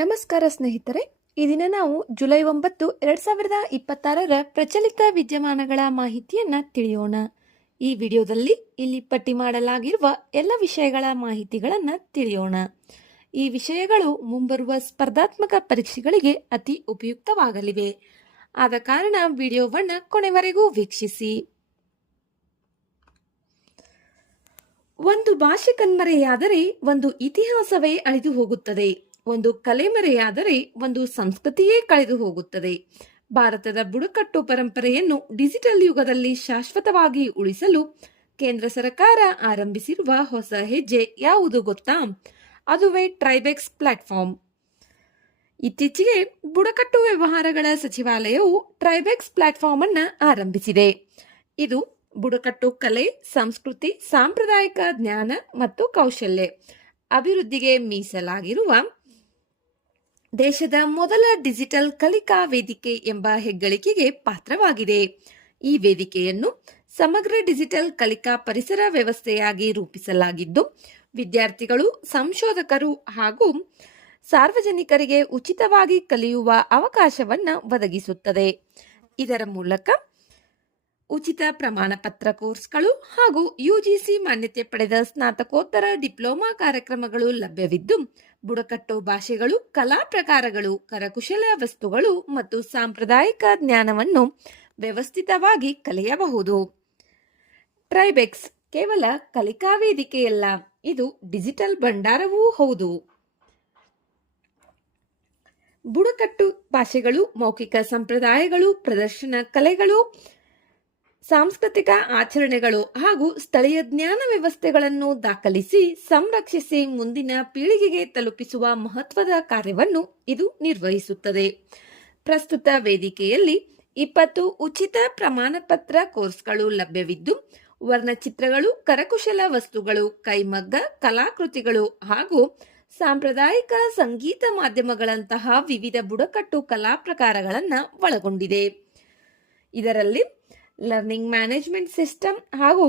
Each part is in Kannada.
ನಮಸ್ಕಾರ ಸ್ನೇಹಿತರೆ, ಈ ದಿನ ನಾವು ಜುಲೈ 9, 2026ರ ಪ್ರಚಲಿತ ವಿದ್ಯಮಾನಗಳ ಮಾಹಿತಿಯನ್ನ ತಿಳಿಯೋಣ. ಈ ವಿಡಿಯೋದಲ್ಲಿ ಇಲ್ಲಿ ಪಟ್ಟಿ ಮಾಡಲಾಗಿರುವ ಎಲ್ಲ ವಿಷಯಗಳ ಮಾಹಿತಿಗಳನ್ನ ತಿಳಿಯೋಣ. ಈ ವಿಷಯಗಳು ಮುಂಬರುವ ಸ್ಪರ್ಧಾತ್ಮಕ ಪರೀಕ್ಷೆಗಳಿಗೆ ಅತಿ ಉಪಯುಕ್ತವಾಗಲಿವೆ. ಆದ ಕಾರಣ ವಿಡಿಯೋವನ್ನ ಕೊನೆವರೆಗೂ ವೀಕ್ಷಿಸಿ. ಒಂದು ಭಾಷೆ ಕಣ್ಮರೆಯಾದರೆ ಒಂದು ಇತಿಹಾಸವೇ ಅಳಿದು ಹೋಗುತ್ತದೆ. ಒಂದು ಕಲೆ ಮರೆಯಾದರೆ ಒಂದು ಸಂಸ್ಕೃತಿಯೇ ಕಳೆದು ಹೋಗುತ್ತದೆ. ಭಾರತದ ಬುಡಕಟ್ಟು ಪರಂಪರೆಯನ್ನು ಡಿಜಿಟಲ್ ಯುಗದಲ್ಲಿ ಶಾಶ್ವತವಾಗಿ ಉಳಿಸಲು ಕೇಂದ್ರ ಸರ್ಕಾರ ಆರಂಭಿಸಿರುವ ಹೊಸ ಹೆಜ್ಜೆ ಯಾವುದು ಗೊತ್ತಾ? ಅದುವೇ ಟ್ರೈಬೆಕ್ಸ್ ಪ್ಲಾಟ್ಫಾರ್ಮ್. ಇತ್ತೀಚೆಗೆ ಬುಡಕಟ್ಟು ವ್ಯವಹಾರಗಳ ಸಚಿವಾಲಯವು ಟ್ರೈಬೆಕ್ಸ್ ಪ್ಲಾಟ್ಫಾರ್ಮ್ ಅನ್ನು ಆರಂಭಿಸಿದೆ. ಇದು ಬುಡಕಟ್ಟು ಕಲೆ, ಸಂಸ್ಕೃತಿ, ಸಾಂಪ್ರದಾಯಿಕ ಜ್ಞಾನ ಮತ್ತು ಕೌಶಲ್ಯ ಅಭಿವೃದ್ಧಿಗೆ ಮೀಸಲಾಗಿರುವ ದೇಶದ ಮೊದಲ ಡಿಜಿಟಲ್ ಕಲಿಕಾ ವೇದಿಕೆ ಎಂಬ ಹೆಗ್ಗಳಿಕೆಗೆ ಪಾತ್ರವಾಗಿದೆ. ಈ ವೇದಿಕೆಯನ್ನು ಸಮಗ್ರ ಡಿಜಿಟಲ್ ಕಲಿಕಾ ಪರಿಸರ ವ್ಯವಸ್ಥೆಯಾಗಿ ರೂಪಿಸಲಾಗಿದ್ದು, ವಿದ್ಯಾರ್ಥಿಗಳು, ಸಂಶೋಧಕರು ಹಾಗೂ ಸಾರ್ವಜನಿಕರಿಗೆ ಉಚಿತವಾಗಿ ಕಲಿಯುವ ಅವಕಾಶವನ್ನು ಒದಗಿಸುತ್ತದೆ. ಇದರ ಮೂಲಕ ಉಚಿತ ಪ್ರಮಾಣ ಪತ್ರ ಕೋರ್ಸ್ಗಳು ಹಾಗೂ ಯುಜಿಸಿ ಮಾನ್ಯತೆ ಪಡೆದ ಸ್ನಾತಕೋತ್ತರ ಡಿಪ್ಲೊಮಾ ಕಾರ್ಯಕ್ರಮಗಳು ಲಭ್ಯವಿದ್ದು, ಬುಡಕಟ್ಟು ಭಾಷೆಗಳು, ಕಲಾ ಪ್ರಕಾರಗಳು, ಕರಕುಶಲ ವಸ್ತುಗಳು ಮತ್ತು ಸಾಂಪ್ರದಾಯಿಕ ಜ್ಞಾನವನ್ನು ವ್ಯವಸ್ಥಿತವಾಗಿ ಕಲಿಯಬಹುದು. ಟ್ರೈಬೆಕ್ಸ್ ಕೇವಲ ಕಲಿಕಾ ವೇದಿಕೆಯಲ್ಲ, ಇದು ಡಿಜಿಟಲ್ ಭಂಡಾರವೂ ಹೌದು. ಬುಡಕಟ್ಟು ಭಾಷೆಗಳು, ಮೌಖಿಕ ಸಂಪ್ರದಾಯಗಳು, ಪ್ರದರ್ಶನ ಕಲೆಗಳು, ಸಾಂಸ್ಕೃತಿಕ ಆಚರಣೆಗಳು ಹಾಗೂ ಸ್ಥಳೀಯ ಜ್ಞಾನ ವ್ಯವಸ್ಥೆಗಳನ್ನು ದಾಖಲಿಸಿ, ಸಂರಕ್ಷಿಸಿ ಮುಂದಿನ ಪೀಳಿಗೆಗೆ ತಲುಪಿಸುವ ಮಹತ್ವದ ಕಾರ್ಯವನ್ನು ಇದು ನಿರ್ವಹಿಸುತ್ತದೆ. ಪ್ರಸ್ತುತ ವೇದಿಕೆಯಲ್ಲಿ 20 ಉಚಿತ ಪ್ರಮಾಣ ಪತ್ರ ಕೋರ್ಸ್ಗಳು ಲಭ್ಯವಿದ್ದು, ವರ್ಣಚಿತ್ರಗಳು, ಕರಕುಶಲ ವಸ್ತುಗಳು, ಕೈಮಗ್ಗ ಕಲಾಕೃತಿಗಳು ಹಾಗೂ ಸಾಂಪ್ರದಾಯಿಕ ಸಂಗೀತ ಮಾಧ್ಯಮಗಳಂತಹ ವಿವಿಧ ಬುಡಕಟ್ಟು ಕಲಾ ಪ್ರಕಾರಗಳನ್ನು ಒಳಗೊಂಡಿದೆ. ಇದರಲ್ಲಿ ಲರ್ನಿಂಗ್ ಮ್ಯಾನೇಜ್ಮೆಂಟ್ ಸಿಸ್ಟಮ್ ಹಾಗೂ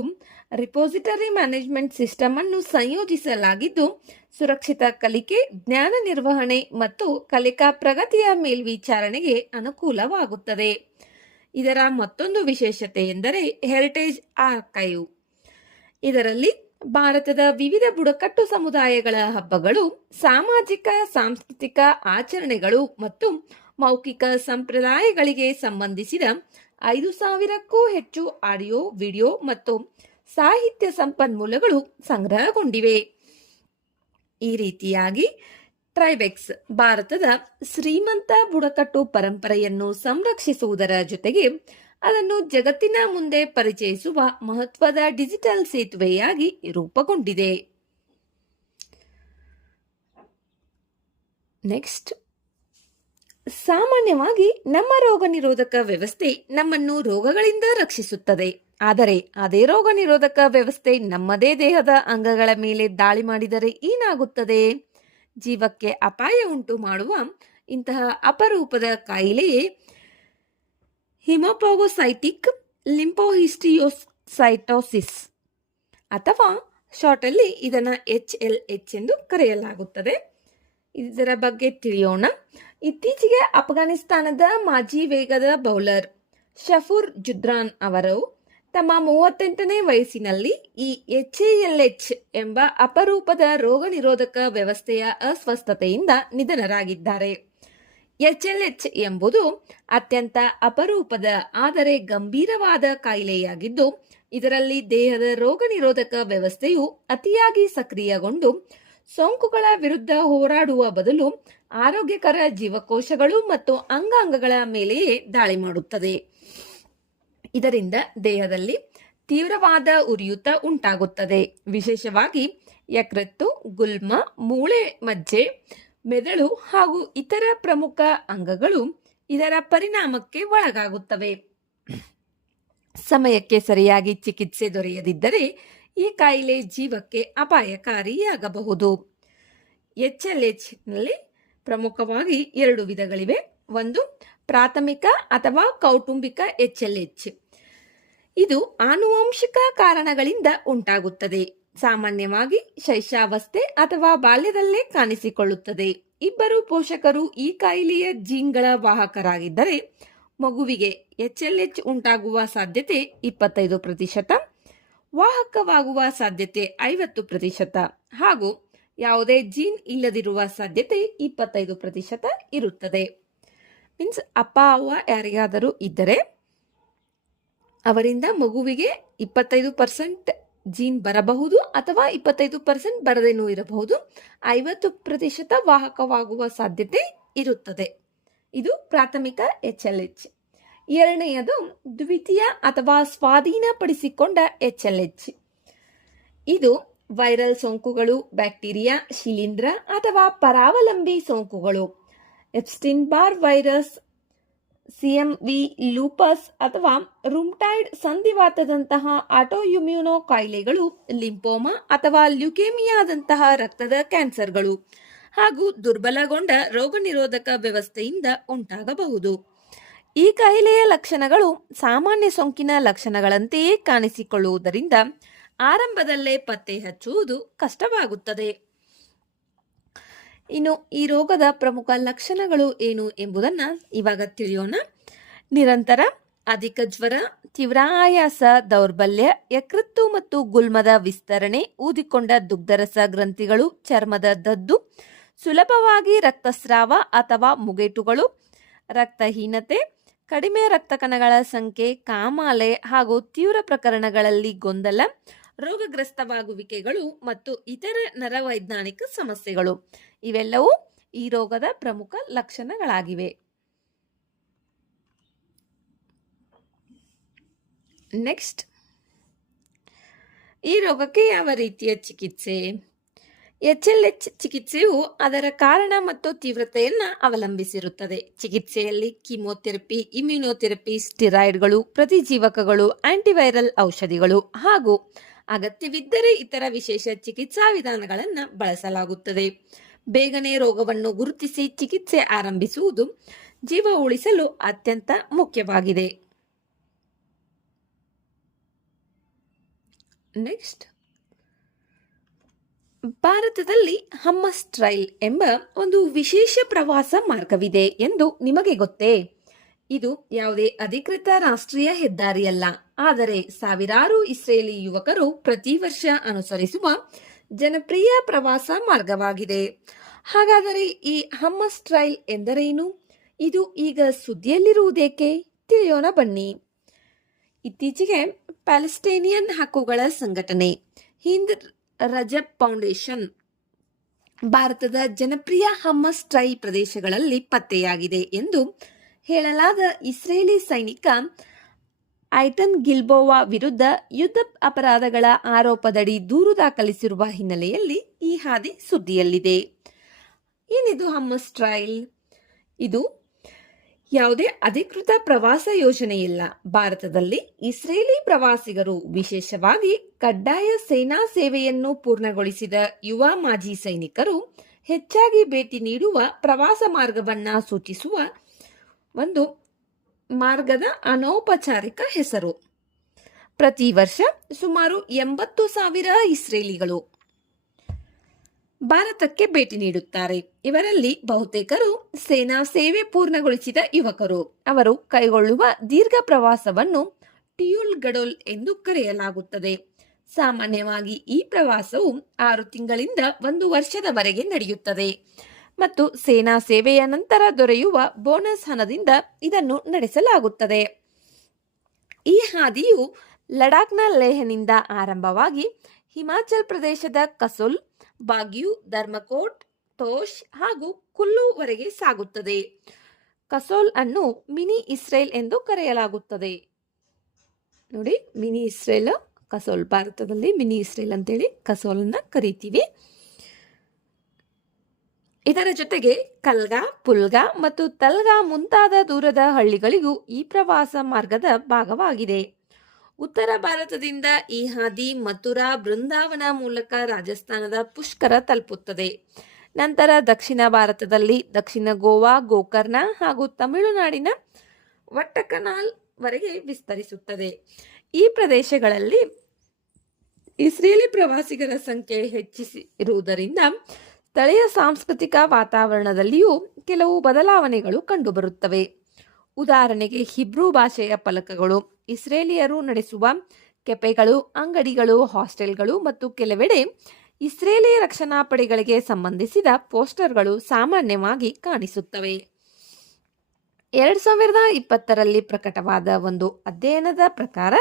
ರಿಪೋಸಿಟರಿ ಮ್ಯಾನೇಜ್ಮೆಂಟ್ ಸಿಸ್ಟಮ್ ಅನ್ನು ಸಂಯೋಜಿಸಲಾಗಿದ್ದು, ಸುರಕ್ಷಿತ ಕಲಿಕೆ, ಜ್ಞಾನ ನಿರ್ವಹಣೆ ಮತ್ತು ಕಲಿಕಾ ಪ್ರಗತಿಯ ಮೇಲ್ವಿಚಾರಣೆಗೆ ಅನುಕೂಲವಾಗುತ್ತದೆ. ಇದರ ಮತ್ತೊಂದು ವಿಶೇಷತೆ ಎಂದರೆ ಹೆರಿಟೇಜ್ ಆರ್ಕೈವ್. ಇದರಲ್ಲಿ ಭಾರತದ ವಿವಿಧ ಬುಡಕಟ್ಟು ಸಮುದಾಯಗಳ ಹಬ್ಬಗಳು, ಸಾಮಾಜಿಕ ಸಾಂಸ್ಕೃತಿಕ ಆಚರಣೆಗಳು ಮತ್ತು ಮೌಖಿಕ ಸಂಪ್ರದಾಯಗಳಿಗೆ ಸಂಬಂಧಿಸಿದ 5,000ಕ್ಕೂ ಹೆಚ್ಚು ಆಡಿಯೋ, ವಿಡಿಯೋ ಮತ್ತು ಸಾಹಿತ್ಯ ಸಂಪನ್ಮೂಲಗಳು ಸಂಗ್ರಹಗೊಂಡಿವೆ. ಈ ರೀತಿಯಾಗಿ ಟ್ರೈಬೆಕ್ಸ್ ಭಾರತದ ಶ್ರೀಮಂತ ಬುಡಕಟ್ಟು ಪರಂಪರೆಯನ್ನು ಸಂರಕ್ಷಿಸುವುದರ ಜೊತೆಗೆ ಅದನ್ನು ಜಗತ್ತಿನ ಮುಂದೆ ಪರಿಚಯಿಸುವ ಮಹತ್ವದ ಡಿಜಿಟಲ್ ಸೇತುವೆಯಾಗಿ ರೂಪುಗೊಂಡಿದೆ. ನೆಕ್ಸ್ಟ್, ಸಾಮಾನ್ಯವಾಗಿ ನಮ್ಮ ರೋಗ ನಿರೋಧಕ ವ್ಯವಸ್ಥೆ ನಮ್ಮನ್ನು ರೋಗಗಳಿಂದ ರಕ್ಷಿಸುತ್ತದೆ. ಆದರೆ ಅದೇ ರೋಗ ನಿರೋಧಕ ವ್ಯವಸ್ಥೆ ನಮ್ಮದೇ ದೇಹದ ಅಂಗಗಳ ಮೇಲೆ ದಾಳಿ ಮಾಡಿದರೆ ಏನಾಗುತ್ತದೆ? ಜೀವಕ್ಕೆ ಅಪಾಯ ಉಂಟು ಮಾಡುವ ಇಂತಹ ಅಪರೂಪದ ಕಾಯಿಲೆಯೇ ಹಿಮೋಫಾಗೋಸೈಟಿಕ್ ಲಿಂಫೋಹಿಸ್ಟಿಯೋಸೈಟೋಸಿಸ್ ಅಥವಾ ಶಾರ್ಟಲ್ಲಿ ಇದನ್ನು HLH ಎಂದು ಕರೆಯಲಾಗುತ್ತದೆ. ಇದರ ಬಗ್ಗೆ ತಿಳಿಯೋಣ. ಇತ್ತೀಚೆಗೆ ಅಫ್ಘಾನಿಸ್ತಾನದ ಮಾಜಿ ವೇಗದ ಬೌಲರ್ ಶಫೂರ್ ಜುದ್ರಾನ್ ಅವರು ತಮ್ಮ 38ನೇ ವಯಸ್ಸಿನಲ್ಲಿ ಈ HLH ಎಂಬ ಅಪರೂಪದ ರೋಗ ನಿರೋಧಕ ವ್ಯವಸ್ಥೆಯ ಅಸ್ವಸ್ಥತೆಯಿಂದ ನಿಧನರಾಗಿದ್ದಾರೆ. HLH ಎಂಬುದು ಅತ್ಯಂತ ಅಪರೂಪದ ಆದರೆ ಗಂಭೀರವಾದ ಕಾಯಿಲೆಯಾಗಿದ್ದು, ಇದರಲ್ಲಿ ದೇಹದ ರೋಗ ನಿರೋಧಕ ವ್ಯವಸ್ಥೆಯು ಅತಿಯಾಗಿ ಸಕ್ರಿಯಗೊಂಡು ಸೋಂಕುಗಳ ವಿರುದ್ಧ ಹೋರಾಡುವ ಬದಲು ಆರೋಗ್ಯಕರ ಜೀವಕೋಶಗಳು ಮತ್ತು ಅಂಗಾಂಗಗಳ ಮೇಲೆಯೇ ದಾಳಿ ಮಾಡುತ್ತದೆ. ಇದರಿಂದ ದೇಹದಲ್ಲಿ ತೀವ್ರವಾದ ಉರಿಯೂತ ಉಂಟಾಗುತ್ತದೆ. ವಿಶೇಷವಾಗಿ ಯಕೃತ್ತು, ಗುಲ್ಮ, ಮೂಳೆ ಮಜ್ಜೆ, ಮೆದುಳು ಹಾಗೂ ಇತರ ಪ್ರಮುಖ ಅಂಗಗಳು ಇದರ ಪರಿಣಾಮಕ್ಕೆ ಒಳಗಾಗುತ್ತವೆ. ಸಮಯಕ್ಕೆ ಸರಿಯಾಗಿ ಚಿಕಿತ್ಸೆ ದೊರೆಯದಿದ್ದರೆ ಈ ಕಾಯಿಲೆ ಜೀವಕ್ಕೆ ಅಪಾಯಕಾರಿಯಾಗಬಹುದು. HLH ನಲ್ಲಿ ಪ್ರಮುಖವಾಗಿ 2 ವಿಧಗಳಿವೆ. ಒಂದು ಪ್ರಾಥಮಿಕ ಅಥವಾ ಕೌಟುಂಬಿಕ HLH. ಇದು ಆನುವಂಶಿಕ ಕಾರಣಗಳಿಂದ ಉಂಟಾಗುತ್ತದೆ. ಸಾಮಾನ್ಯವಾಗಿ ಶೈಶಾವಸ್ಥೆ ಅಥವಾ ಬಾಲ್ಯದಲ್ಲೇ ಕಾಣಿಸಿಕೊಳ್ಳುತ್ತದೆ. ಇಬ್ಬರು ಪೋಷಕರು ಈ ಕಾಯಿಲೆಯ ಜೀನ್ಗಳ ವಾಹಕರಾಗಿದ್ದರೆ ಮಗುವಿಗೆ HLH ಉಂಟಾಗುವ ಸಾಧ್ಯತೆ 25%, ವಾಹಕವಾಗುವ ಸಾಧ್ಯತೆ 50% ಹಾಗೂ ಯಾವುದೇ ಜೀನ್ ಇಲ್ಲದಿರುವ ಸಾಧ್ಯತೆ 25% ಇರುತ್ತದೆ. ಮೀನ್ಸ್ ಅಪ್ಪ ಅವ್ವ ಯಾರಿಗಾದರೂ ಇದ್ದರೆ ಅವರಿಂದ ಮಗುವಿಗೆ 25% ಜೀನ್ ಬರಬಹುದು ಅಥವಾ 25% ಬರದೇನೂ ಇರಬಹುದು. 50% ವಾಹಕವಾಗುವ ಸಾಧ್ಯತೆ ಇರುತ್ತದೆ. ಇದು ಪ್ರಾಥಮಿಕ HLH. ಎರಡನೆಯದು ದ್ವಿತೀಯ ಅಥವಾ ಸ್ವಾಧೀನಪಡಿಸಿಕೊಂಡ HLH. ಇದು ವೈರಲ್ ಸೋಂಕುಗಳು, ಬ್ಯಾಕ್ಟೀರಿಯಾ, ಶಿಲೀಂಧ್ರ ಅಥವಾ ಪರಾವಲಂಬಿ ಸೋಂಕುಗಳು, Epstein Barr virus, CMV, lupus ಅಥವಾ ರುಮ್ಟಾಯ್ಡ್ ಸಂಧಿವಾತದಂತಹ ಆಟೋಇಮ್ಯೂನೋ ಕಾಯಿಲೆಗಳು, ಲಿಂಫೋಮಾ ಅಥವಾ ಲ್ಯುಕೇಮಿಯಾದಂತಹ ರಕ್ತದ ಕ್ಯಾನ್ಸರ್ಗಳು ಹಾಗೂ ದುರ್ಬಲಗೊಂಡ ರೋಗನಿರೋಧಕ ವ್ಯವಸ್ಥೆಯಿಂದ ಉಂಟಾಗಬಹುದು. ಈ ಕಾಯಿಲೆಯ ಲಕ್ಷಣಗಳು ಸಾಮಾನ್ಯ ಸೋಂಕಿನ ಲಕ್ಷಣಗಳಂತೆಯೇ ಕಾಣಿಸಿಕೊಳ್ಳುವುದರಿಂದ ಆರಂಭದಲ್ಲೇ ಪತ್ತೆ ಹಚ್ಚುವುದು ಕಷ್ಟವಾಗುತ್ತದೆ. ಇನ್ನು ಈ ರೋಗದ ಪ್ರಮುಖ ಲಕ್ಷಣಗಳು ಏನು ಎಂಬುದನ್ನು ಇವಾಗ ತಿಳಿಯೋಣ. ನಿರಂತರ ಅಧಿಕ ಜ್ವರ, ತೀವ್ರ ಆಯಾಸ, ದೌರ್ಬಲ್ಯ, ಯಕೃತ್ತು ಮತ್ತು ಗುಲ್ಮದ ವಿಸ್ತರಣೆ, ಊದಿಕೊಂಡ ದುಗ್ಧರಸ ಗ್ರಂಥಿಗಳು, ಚರ್ಮದ ದದ್ದು, ಸುಲಭವಾಗಿ ರಕ್ತಸ್ರಾವ ಅಥವಾ ಮುಗೇಟುಗಳು, ರಕ್ತಹೀನತೆ, ಕಡಿಮೆ ರಕ್ತ ಕಣಗಳ ಸಂಖ್ಯೆ, ಕಾಮಾಲೆ ಹಾಗೂ ತೀವ್ರ ಪ್ರಕರಣಗಳಲ್ಲಿ ಗೊಂದಲ, ರೋಗಗ್ರಸ್ತವಾಗುವಿಕೆಗಳು ಮತ್ತು ಇತರ ನರವೈಜ್ಞಾನಿಕ ಸಮಸ್ಯೆಗಳು ಇವೆಲ್ಲವೂ ಈ ರೋಗದ ಪ್ರಮುಖ ಲಕ್ಷಣಗಳಾಗಿವೆ. ನೆಕ್ಸ್ಟ್, ಈ ರೋಗಕ್ಕೆ ಯಾವ ರೀತಿಯ ಚಿಕಿತ್ಸೆ? HLH ಚಿಕಿತ್ಸೆಯು ಅದರ ಕಾರಣ ಮತ್ತು ತೀವ್ರತೆಯನ್ನು ಅವಲಂಬಿಸಿರುತ್ತದೆ. ಚಿಕಿತ್ಸೆಯಲ್ಲಿ ಕೀಮೋಥೆರಪಿ, ಇಮ್ಯುನೋಥೆರಪಿ, ಸ್ಟಿರಾಯ್ಡ್ಗಳು, ಪ್ರತಿಜೀವಕಗಳು, ಆಂಟಿವೈರಲ್ ಔಷಧಿಗಳು ಹಾಗೂ ಅಗತ್ಯವಿದ್ದರೆ ಇತರ ವಿಶೇಷ ಚಿಕಿತ್ಸಾ ವಿಧಾನಗಳನ್ನು ಬಳಸಲಾಗುತ್ತದೆ. ಬೇಗನೆ ರೋಗವನ್ನು ಗುರುತಿಸಿ ಚಿಕಿತ್ಸೆ ಆರಂಭಿಸುವುದು ಜೀವ ಉಳಿಸಲು ಅತ್ಯಂತ ಮುಖ್ಯವಾಗಿದೆ. ನೆಕ್ಸ್ಟ್, ಭಾರತದಲ್ಲಿ ಹಮ್ಮಸ್ ಟ್ರೈಲ್ ಎಂಬ ಒಂದು ವಿಶೇಷ ಪ್ರವಾಸ ಮಾರ್ಗವಿದೆ ಎಂದು ನಿಮಗೆ ಗೊತ್ತೇ? ಇದು ಯಾವುದೇ ಅಧಿಕೃತ ರಾಷ್ಟ್ರೀಯ ಹೆದ್ದಾರಿಯಲ್ಲ, ಆದರೆ ಸಾವಿರಾರು ಇಸ್ರೇಲಿ ಯುವಕರು ಪ್ರತಿ ವರ್ಷ ಅನುಸರಿಸುವ ಜನಪ್ರಿಯ ಪ್ರವಾಸ ಮಾರ್ಗವಾಗಿದೆ. ಹಾಗಾದರೆ ಈ ಹಮ್ಮಸ್ ಟ್ರೈಲ್ ಎಂದರೇನು? ಇದು ಈಗ ಸುದ್ದಿಯಲ್ಲಿರುವುದೇಕೆ? ತಿಳಿಯೋಣ ಬನ್ನಿ. ಇತ್ತೀಚೆಗೆ ಪ್ಯಾಲೆಸ್ಟೈನಿಯನ್ ಹಕ್ಕುಗಳ ಸಂಘಟನೆ ಹಿಂದ್ ರಜಬ್ ಫೌಂಡೇಶನ್ ಭಾರತದ ಜನಪ್ರಿಯ ಹಮ್ಮಸ್ ಟ್ರೈಲ್ ಪ್ರದೇಶಗಳಲ್ಲಿ ಪತ್ತೆಯಾಗಿದೆ ಎಂದು ಹೇಳಲಾದ ಇಸ್ರೇಲಿ ಸೈನಿಕ ಐಟನ್ ಗಿಲ್ಬೋವಾ ವಿರುದ್ಧ ಯುದ್ಧ ಅಪರಾಧಗಳ ಆರೋಪದಡಿ ದೂರು ದಾಖಲಿಸಿರುವ ಹಿನ್ನೆಲೆಯಲ್ಲಿ ಈ ಹಾದಿ ಸುದ್ದಿಯಲ್ಲಿದೆ. ಏನಿದು ಹಮ್ಮಸ್ ಟ್ರೈಲ್? ಇದು ಯಾವುದೇ ಅಧಿಕೃತ ಪ್ರವಾಸ ಯೋಜನೆಯಿಲ್ಲ. ಭಾರತದಲ್ಲಿ ಇಸ್ರೇಲಿ ಪ್ರವಾಸಿಗರು, ವಿಶೇಷವಾಗಿ ಕಡ್ಡಾಯ ಸೇನಾ ಸೇವೆಯನ್ನು ಪೂರ್ಣಗೊಳಿಸಿದ ಯುವ ಮಾಜಿ ಸೈನಿಕರು ಹೆಚ್ಚಾಗಿ ಭೇಟಿ ನೀಡುವ ಪ್ರವಾಸ ಮಾರ್ಗವನ್ನು ಸೂಚಿಸುವ ಒಂದು ಮಾರ್ಗದ ಅನೌಪಚಾರಿಕ ಹೆಸರು. ಪ್ರತಿ ವರ್ಷ ಸುಮಾರು 80,000 ಇಸ್ರೇಲಿಗಳು ಭಾರತಕ್ಕೆ ಭೇಟಿ ನೀಡುತ್ತಾರೆ. ಇವರಲ್ಲಿ ಬಹುತೇಕರು ಸೇನಾ ಸೇವೆ ಪೂರ್ಣಗೊಳಿಸಿದ ಯುವಕರು. ಅವರು ಕೈಗೊಳ್ಳುವ ದೀರ್ಘ ಪ್ರವಾಸವನ್ನು ಟಿಯುಲ್ ಗಡೋಲ್ ಎಂದು ಕರೆಯಲಾಗುತ್ತದೆ. ಸಾಮಾನ್ಯವಾಗಿ ಈ ಪ್ರವಾಸವು 6 ತಿಂಗಳಿಂದ 1 ವರ್ಷದವರೆಗೆ ನಡೆಯುತ್ತದೆ ಮತ್ತು ಸೇನಾ ಸೇವೆಯ ನಂತರ ದೊರೆಯುವ ಬೋನಸ್ ಹಣದಿಂದ ಇದನ್ನು ನಡೆಸಲಾಗುತ್ತದೆ. ಈ ಹಾದಿಯು ಲಡಾಖ್ನ ಲೇಹ್ನಿಂದ ಆರಂಭವಾಗಿ ಹಿಮಾಚಲ್ ಪ್ರದೇಶದ ಕಸೋಲ್, ಬಾಗ್ಯೂ, ಧರ್ಮಕೋಟ್, ತೋಷ್ ಹಾಗೂ ಕುಲ್ಲುವರೆಗೆ ಸಾಗುತ್ತದೆ. ಕಸೋಲ್ ಅನ್ನು ಮಿನಿ ಇಸ್ರೇಲ್ ಎಂದು ಕರೆಯಲಾಗುತ್ತದೆ. ನೋಡಿ, ಮಿನಿ ಇಸ್ರೇಲ್ ಕಸೋಲ್, ಭಾರತದಲ್ಲಿ ಮಿನಿ ಇಸ್ರೇಲ್ ಅಂತೇಳಿ ಕಸೋಲನ್ನ ಕರಿತೀವಿ. ಇದರ ಜೊತೆಗೆ ಕಲ್ಗಾ, ಪುಲ್ಗಾ ಮತ್ತು ತಲ್ಗಾ ಮುಂತಾದ ದೂರದ ಹಳ್ಳಿಗಳಿಗೂ ಈ ಪ್ರವಾಸ ಮಾರ್ಗದ ಭಾಗವಾಗಿದೆ. ಉತ್ತರ ಭಾರತದಿಂದ ಈ ಹಾದಿ ಮಥುರಾ, ಬೃಂದಾವನ ಮೂಲಕ ರಾಜಸ್ಥಾನದ ಪುಷ್ಕರ ತಲುಪುತ್ತದೆ. ನಂತರ ದಕ್ಷಿಣ ಭಾರತದಲ್ಲಿ ದಕ್ಷಿಣ ಗೋವಾ, ಗೋಕರ್ಣ ಹಾಗೂ ತಮಿಳುನಾಡಿನ ವಟ್ಟಕನಾಲ್ ವರೆಗೆ ವಿಸ್ತರಿಸುತ್ತದೆ. ಈ ಪ್ರದೇಶಗಳಲ್ಲಿ ಇಸ್ರೇಲಿ ಪ್ರವಾಸಿಗರ ಸಂಖ್ಯೆ ಹೆಚ್ಚಿಸಿರುವುದರಿಂದ ಸ್ಥಳೀಯ ಸಾಂಸ್ಕೃತಿಕ ವಾತಾವರಣದಲ್ಲಿಯೂ ಕೆಲವು ಬದಲಾವಣೆಗಳು ಕಂಡುಬರುತ್ತವೆ. ಉದಾಹರಣೆಗೆ ಹಿಬ್ರೂ ಭಾಷೆಯ ಫಲಕಗಳು, ಇಸ್ರೇಲಿಯರು ನಡೆಸುವ ಕೆಫೆಗಳು, ಅಂಗಡಿಗಳು, ಹಾಸ್ಟೆಲ್ಗಳು ಮತ್ತು ಕೆಲವೆಡೆ ಇಸ್ರೇಲಿ ರಕ್ಷಣಾ ಪಡೆಗಳಿಗೆ ಸಂಬಂಧಿಸಿದ ಪೋಸ್ಟರ್ಗಳು ಸಾಮಾನ್ಯವಾಗಿ ಕಾಣಿಸುತ್ತವೆ. 2020ರಲ್ಲಿ ಪ್ರಕಟವಾದ ಒಂದು ಅಧ್ಯಯನದ ಪ್ರಕಾರ